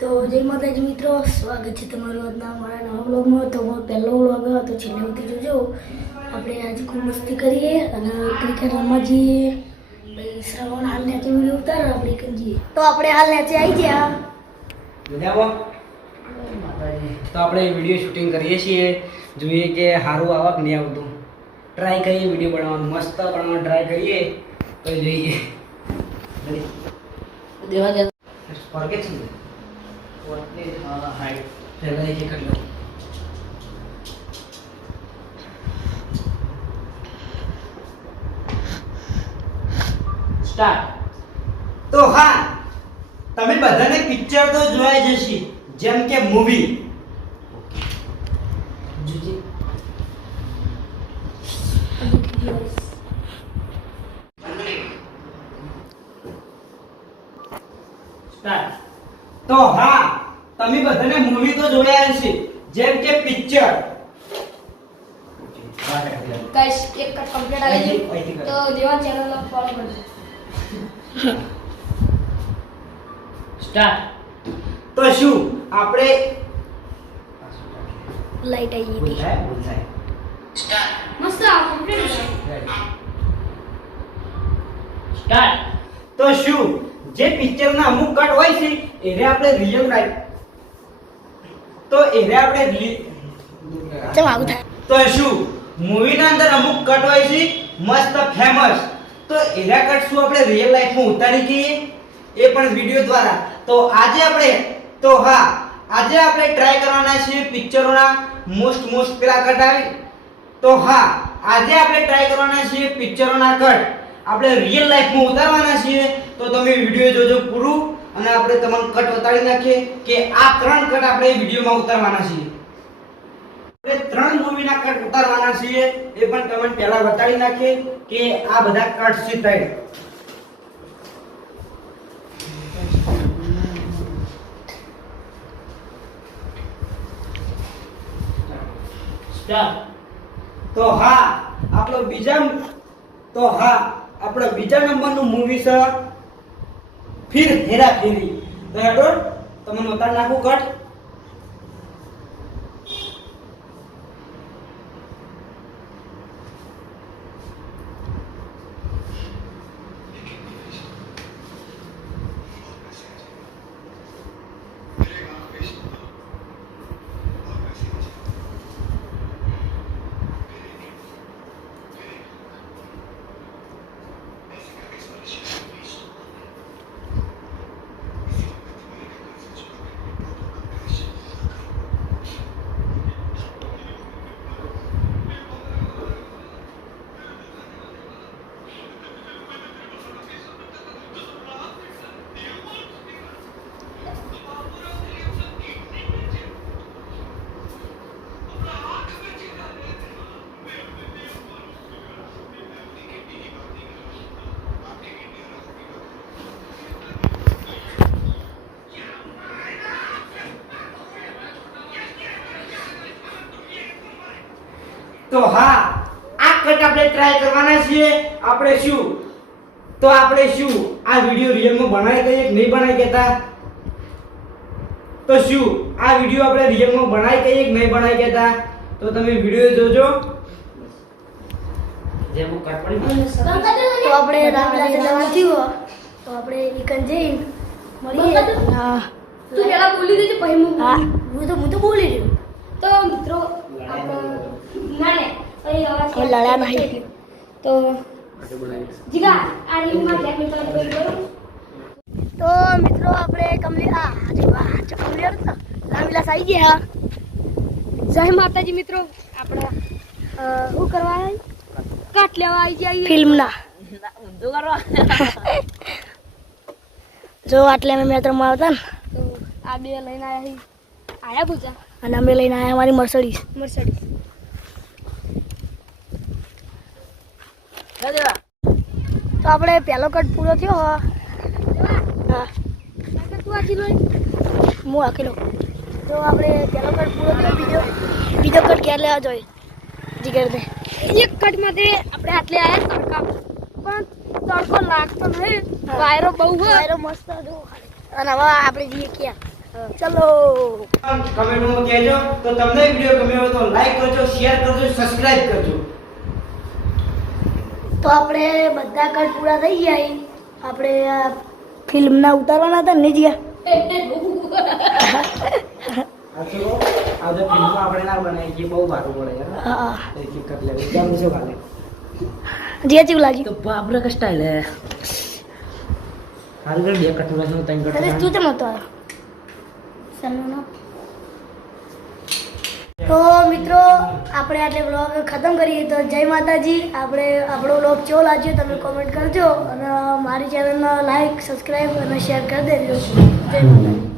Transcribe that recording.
તો જય માતાજી મિત્રો, સ્વાગત છે તમારું આજના અમારા નવા વ્લોગમાં. તો પહેલો વ્લોગ હતો, છેલ્લે સુધી જોજો. આપણે આજે ખૂબ મસ્તી કરીએ અને ક્રિકેટ રમવા જઈએ. પછી શ્રવણ હાલ નેચે વિડીયો ઉતારો, આપણે એક જઈએ. તો આપણે હાલ નેચે આવી ગયા. તો આપણે વિડીયો શૂટિંગ કરીએ છીએ, જોઈએ કે સારું આવક નહીં આવતું. ટ્રાય કરીએ વિડીયો બનાવવાનું, મસ્ત બનાવવાનું ટ્રાય કરીએ તો જોઈએ. દેવા જાય સ્પર્કે છે પોતે હા હાઈટ પહેલા એક કરી લો. સ્ટાર્ટ. તો હા, તમે બધાને પિક્ચર તો જોયા જ હશે, જેમ કે મૂવી. જોજે સ્ટાર્ટ. તો હા, તમે બધાને મૂવી તો જોયા હશે, જેમ કે પિક્ચર. ગાઈસ, એક કટ કમ્પ્લીટ આવી ગયું. તો દેવા ચેનલ ફોલો કરજો. સ્ટાર્ટ. તો શું આપણે લાઈટ આવી ગઈ. બોલતા મસ્ત આ કમ્પ્લીટ. સ્ટાર્ટ. તો શું જે પિક્ચરના અમુક કટ હોય છે એને આપણે રિયલ લાઈફ, તો એને આપણે ચમ આવું થાય. તો શું મૂવીના અંદર અમુક કટ હોય છે મસ્ત ફેમસ, તો એના કટ શું આપણે રિયલ લાઈફમાં ઉતારી કીએ, એ પણ વિડિયો દ્વારા. તો આજે આપણે ટ્રાય કરવાના છીએ પિક્ચરોના મોસ્ટ પેલા કટ આવે. તો હા, આજે આપણે ટ્રાય કરવાના છીએ પિક્ચરોના કટ આપણે રિયલ લાઈફમાં ઉતારવાના છીએ. તો તમે વિડિયો જોજો પૂરું, અને આપણે તમને કટ બતાવી નાખીએ કે આ 3 કટ આપણે વિડિયોમાં ઉતારવાના છીએ. આપણે 3 મૂવીના કટ ઉતારવાના છીએ, એ પણ તમને પહેલા બતાવી નાખીએ કે આ બધા કટ છે 3. સ્ટાર્ટ. તો હા, આપણો બીજા નંબરનું મૂવી છે ફિર હેરા ફેરી. તો હેડો તમને બતાવી નાખું કટ. તો હા, આ કટ આપણે ટ્રાય કરવાના છીએ. આપણે શું આ વિડિયો રિયલમાં બનાવી દઈએ કે નહીં બનાવી કેતા? તો શું આ વિડિયો આપણે રિયલમાં બનાવી દઈએ કે નહીં બનાવી કેતા? તો તમે વિડિયો જોજો. જેમ કટ પડી તો આપણે રામલાલ જવાનું થયું, તો આપણે એકન જઈને મળીએ. હા, તું પેલા બોલી દેજે, પછી હું તો બોલી રહ્યો. તો મિત્રો આપણે લડ્યા નહીં, તો જીગા આ રીંગમાં ટેકનિકલ કોઈ કરો. તો મિત્રો આપણે રામવિલાસ આવી ગયા. જય માતાજી મિત્રો. આપણે શું કરવા આવ્યા? કાટ લેવા આવી ગયા ફિલ્મના. જો આટલે અમે મેત્રમાં આવતા ને, તો આ બે લઈને આયા પૂજા, અને અમે લઈને આવ્યા અમારી મર્સિડીઝ. તો આપણે પહેલો કટ પૂરો થયો. હા, તું આખી હું આખી. તો આપણે પહેલો કટ પૂરો થયો. બીજો કટ ક્યારે લેવા જોઈએ જીગરને? એક કટમાં આપણે આટલે આવ્યા તડકા, પણ તડકો લાગતો નહીં, વાયરો બહુ હોય. વાયરો મસ્ત હતો. અને હવે આપણે જઈએ ક્યાં? ચલો કમેન્ટમાં કહેજો. તો તમને વિડીયો ગમ્યો હોય તો લાઈક કરજો, શેર કરજો, સબસ્ક્રાઇબ કરજો. તો આપણે બધા કટ પૂરા થઈ ગયા છે. આપણે આ ફિલ્મના ઉતારવાના હતા ને જ્યાં આજે ફિલ્મમાં આપણે ના બનાવી કે બહુ સારું પડે યાર. હા એક એક કટ લેવું જામ શું ખાલે જે કેવું લાગ્યું તો બાપરે કે સ્ટાઈલ હે હાલ બે કટમાં શું ત્રણ અરે કટ તું કેમ હતો સન્નુનો તો મિત્રો આપણે આજે વ્લોગ ખતમ કરીએ. તો જય માતાજી. આપણે આપણો વ્લોગ કેવો લાગ્યો તમે કોમેન્ટ કરજો અને મારી ચેનલને લાઈક સબસ્ક્રાઈબ અને શેર કરી દેજો. જય માતાજી.